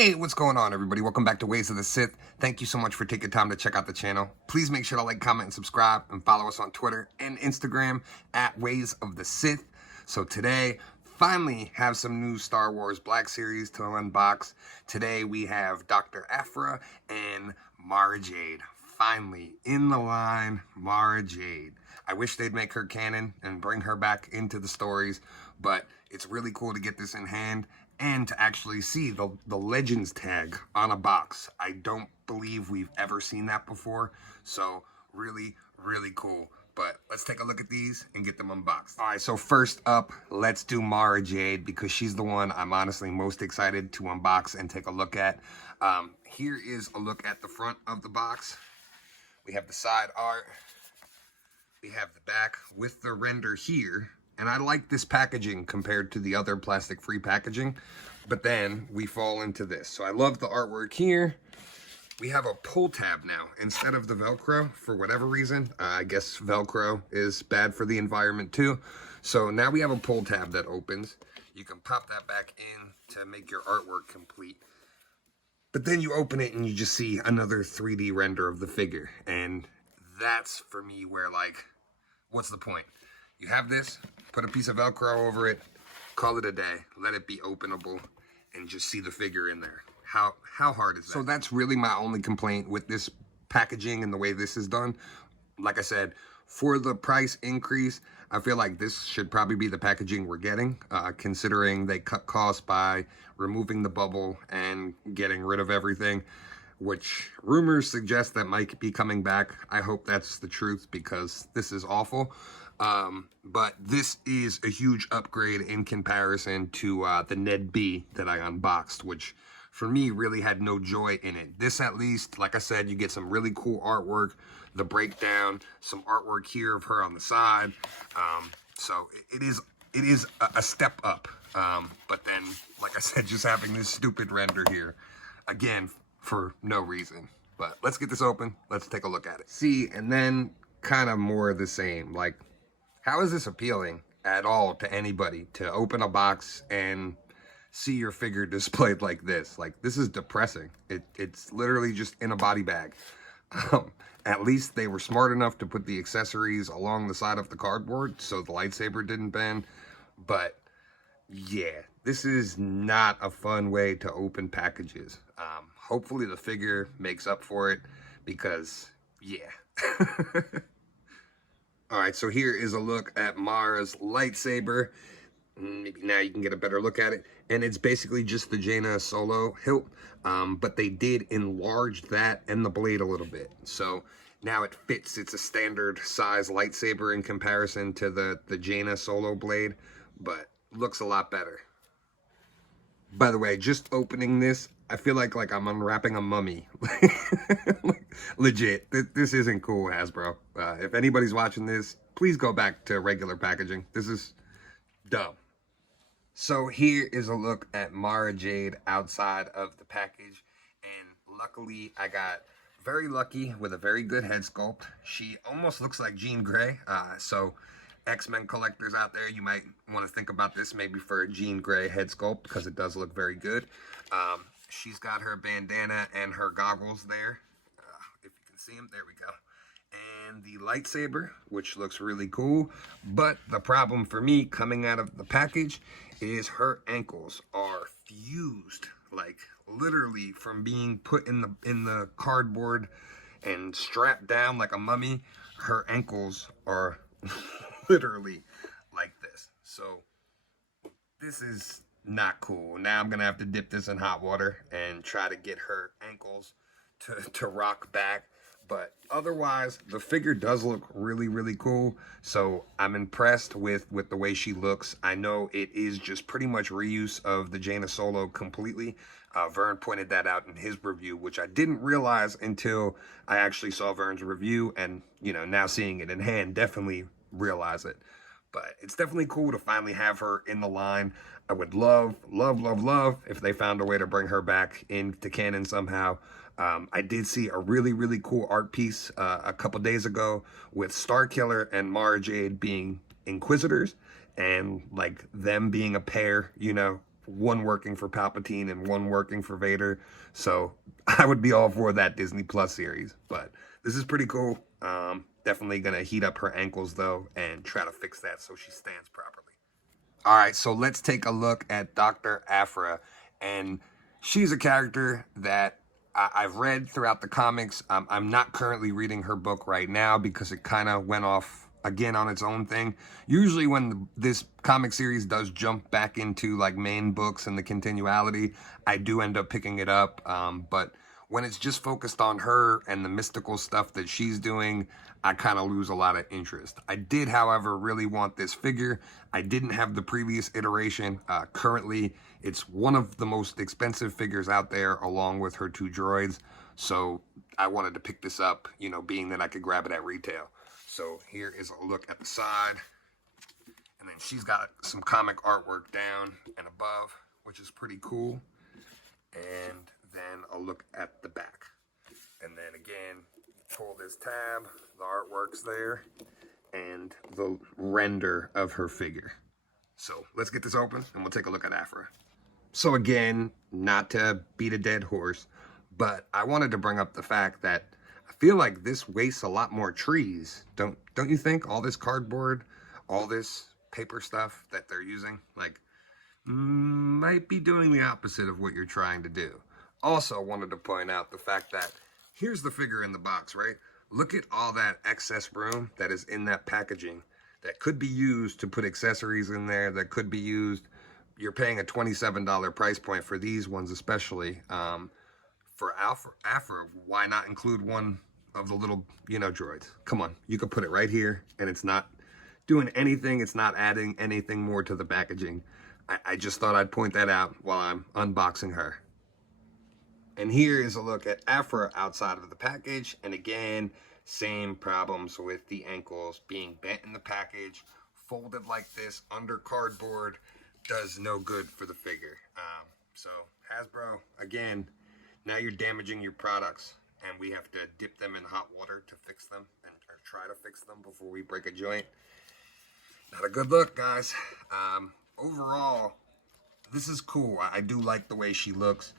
Hey, what's going on, everybody? Welcome back to Ways of the Sith. Thank you so much for taking time to check out the channel. Please make sure to like, comment, and subscribe, and follow us on Twitter and Instagram at Ways of the Sith. So today, finally have some new Star Wars Black Series to unbox. Today we have Dr. Aphra and Mara Jade. Finally, in the line, Mara Jade. I wish they'd make her canon and bring her back into the stories, but it's really cool to get this in hand and to actually see the Legends tag on a box. I don't believe we've ever seen that before, so really, really cool. But let's take a look at these and get them unboxed. All right, so first up, let's do Mara Jade, because she's the one I'm honestly most excited to unbox and take a look at. Here is a look at the front of the box. We have the side art. We have the back with the render here. And I like this packaging compared to the other plastic-free packaging. But then we fall into this. So I love the artwork here. We have a pull tab now instead of the Velcro for whatever reason. I guess Velcro is bad for the environment too. So now we have a pull tab that opens. You can pop that back in to make your artwork complete. But then you open it and you just see another 3D render of the figure. And that's for me where, like, what's the point? You have this, put a piece of Velcro over it, call it a day, let it be openable, and just see the figure in there. How hard is that? So that's really my only complaint with this packaging and the way this is done. Like I said, for the price increase, I feel like this should probably be the packaging we're getting, considering they cut costs by removing the bubble and getting rid of everything, which rumors suggest that might be coming back. I hope that's the truth, because this is awful. But this is a huge upgrade in comparison to the Ned B that I unboxed, which for me really had no joy in it. This, at least, like I said, you get some really cool artwork, the breakdown, some artwork here of her on the side. So it is a step up. But then, like I said, just having this stupid render here, again, for no reason. But let's get this open. Let's take a look at it. See, and then kind of more of the same. Like, how is this appealing at all to anybody to open a box and see your figure displayed like this? Like, this is depressing. It's literally just in a body bag. At least they were smart enough to put the accessories along the side of the cardboard so the lightsaber didn't bend. But yeah, this is not a fun way to open packages. Hopefully the figure makes up for it, because yeah. All right, so here is a look at Mara's lightsaber. Maybe now you can get a better look at it. And it's basically just the Jaina Solo hilt, but they did enlarge that and the blade a little bit. So now it fits. It's a standard size lightsaber in comparison to the Jaina Solo blade, but looks a lot better. By the way, just opening this, I feel like I'm unwrapping a mummy. Legit, this isn't cool, Hasbro. If anybody's watching this, please go back to regular packaging. This is dumb. So here is a look at Mara Jade outside of the package. And luckily, I got very lucky with a very good head sculpt. She almost looks like Jean Grey. So X-Men collectors out there, you might want to think about this maybe for a Jean Grey head sculpt, because it does look very good. She's got her bandana and her goggles there. If you can see them, there we go. And the lightsaber, which looks really cool. But the problem for me coming out of the package is her ankles are fused, like literally from being put in the cardboard and strapped down like a mummy. Her ankles are literally like this. So this is not cool. Now I'm gonna have to dip this in hot water and try to get her ankles to rock back. But otherwise, the figure does look really, really cool. So I'm impressed with the way she looks. I know it is just pretty much reuse of the Jaina Solo completely. Vern pointed that out in his review, which I didn't realize until I actually saw Vern's review. And, you know, now seeing it in hand, definitely realize it. But it's definitely cool to finally have her in the line. I would love, love, love, love if they found a way to bring her back into canon somehow. I did see a really, really cool art piece a couple days ago with Starkiller and Mara Jade being Inquisitors, and like them being a pair, you know, one working for Palpatine and one working for Vader. So I would be all for that Disney Plus series. But this is pretty cool. Definitely gonna heat up her ankles though and try to fix that so she stands properly. All right, so let's take a look at Dr. Aphra. And she's a character that I've read throughout the comics. I'm not currently reading her book right now because it kind of went off again on its own thing. Usually when this comic series does jump back into like main books and the continuality, I do end up picking it up. But when it's just focused on her and the mystical stuff that she's doing, I kind of lose a lot of interest. I did, however, really want this figure. I didn't have the previous iteration. Currently, it's one of the most expensive figures out there, along with her two droids. So I wanted to pick this up, you know, being that I could grab it at retail. So here is a look at the side. And then she's got some comic artwork down and above, which is pretty cool. And then a look at the back. And then again, pull this tab, the artwork's there, and the render of her figure. So let's get this open and we'll take a look at Aphra. So again, not to beat a dead horse, but I wanted to bring up the fact that I feel like this wastes a lot more trees. Don't you think? All this cardboard, all this paper stuff that they're using, like, might be doing the opposite of what you're trying to do. Also wanted to point out the fact that here's the figure in the box, right? Look at all that excess room that is in that packaging that could be used to put accessories in there, that could be used. You're paying a $27 price point for these ones, especially. For Aphra, why not include one of the little, you know, droids? Come on, you could put it right here, and it's not doing anything. It's not adding anything more to the packaging. I just thought I'd point that out while I'm unboxing her. And here is a look at Aphra outside of the package. And again, same problems with the ankles being bent in the package. Folded like this under cardboard does no good for the figure. So Hasbro, again, now you're damaging your products. And we have to dip them in hot water to fix them or try to fix them before we break a joint. Not a good look, guys. Overall, this is cool. I do like the way she looks.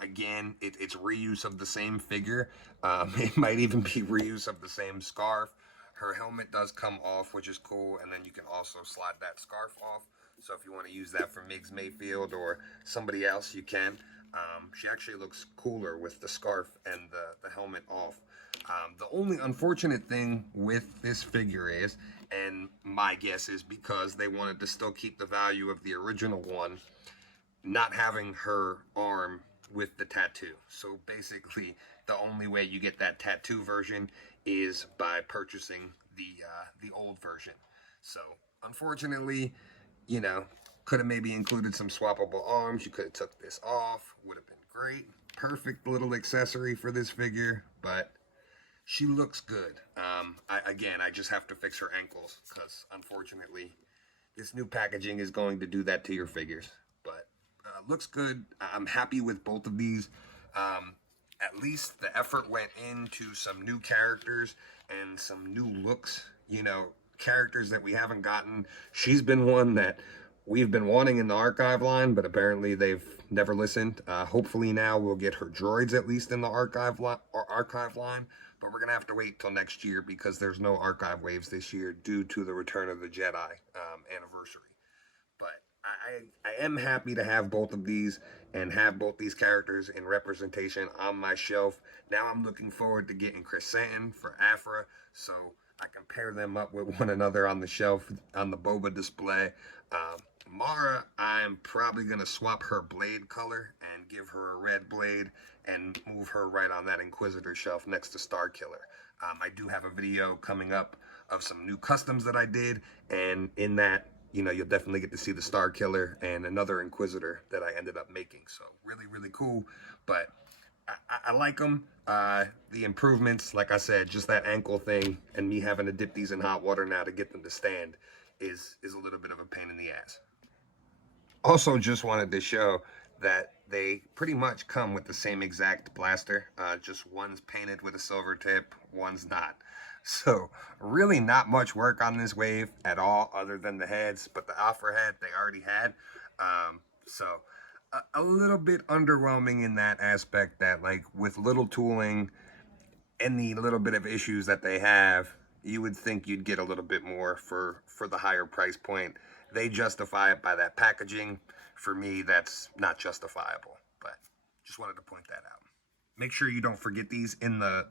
Again, it's reuse of the same figure. It might even be reuse of the same scarf. Her helmet does come off, which is cool, and then you can also slide that scarf off. So if you want to use that for Miggs Mayfield or somebody else, you can. She actually looks cooler with the scarf and the helmet off. The only unfortunate thing with this figure is, and my guess is because they wanted to still keep the value of the original one, not having her arm with the tattoo. So basically, the only way you get that tattoo version is by purchasing the old version. So unfortunately, you know, could have maybe included some swappable arms. You could have took this off. Would have been great. Perfect little accessory for this figure, but she looks good. I just have to fix her ankles because unfortunately, this new packaging is going to do that to your figures. But looks good. I'm happy with both of these. At least the effort went into some new characters and some new looks, you know, characters that we haven't gotten. She's been one that we've been wanting in the archive line, but apparently they've never listened. Hopefully now we'll get her droids at least in the archive line, but we're going to have to wait till next year because there's no archive waves this year due to the Return of the Jedi anniversary. But I am happy to have both of these and have both these characters in representation on my shelf. Now I'm looking forward to getting Chris Santon for Aphra, so I can pair them up with one another on the shelf on the Boba display. Mara, I'm probably going to swap her blade color and give her a red blade and move her right on that Inquisitor shelf next to Starkiller. I do have a video coming up of some new customs that I did, and in that, you know, you'll definitely get to see the Starkiller and another Inquisitor that I ended up making. So really, really cool. But I like them. The improvements, like I said, just that ankle thing and me having to dip these in hot water now to get them to stand is a little bit of a pain in the ass. Also, just wanted to show that they pretty much come with the same exact blaster. Just one's painted with a silver tip, one's not. So really not much work on this wave at all other than the heads, but the Aphra head they already had. So a little bit underwhelming in that aspect, that like with little tooling and the little bit of issues that they have, you would think you'd get a little bit more for the higher price point. They justify it by that packaging. For me, that's not justifiable, but just wanted to point that out. Make sure you don't forget these in the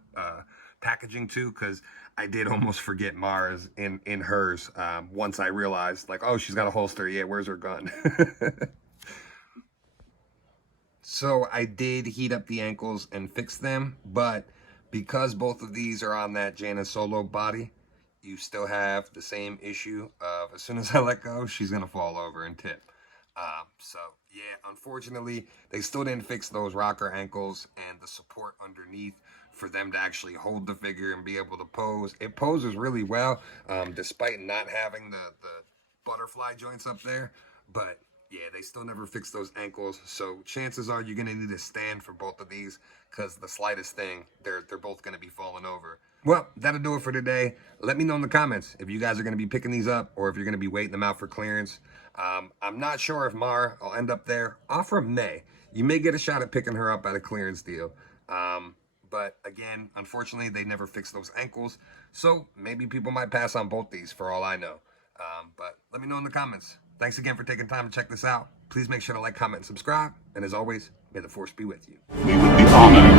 packaging too, because I did almost forget Mara's in hers once I realized, like, oh, she's got a holster. Yeah, where's her gun? So I did heat up the ankles and fix them, but because both of these are on that Jana Solo body, you still have the same issue of as soon as I let go, she's gonna fall over and tip. So yeah, unfortunately, they still didn't fix those rocker ankles and the support underneath for them to actually hold the figure and be able to pose. It poses really well, despite not having the butterfly joints up there, but yeah, they still never fixed those ankles. So chances are you're gonna need a stand for both of these, because the slightest thing, they're both gonna be falling over. Well, that'll do it for today. Let me know in the comments if you guys are gonna be picking these up or if you're gonna be waiting them out for clearance. I'm not sure if Mara will end up there. Aphra may. You may get a shot at picking her up at a clearance deal. But again, unfortunately, they never fixed those ankles. So maybe people might pass on both these for all I know. But let me know in the comments. Thanks again for taking time to check this out. Please make sure to like, comment, and subscribe. And as always, may the force be with you. We would be honored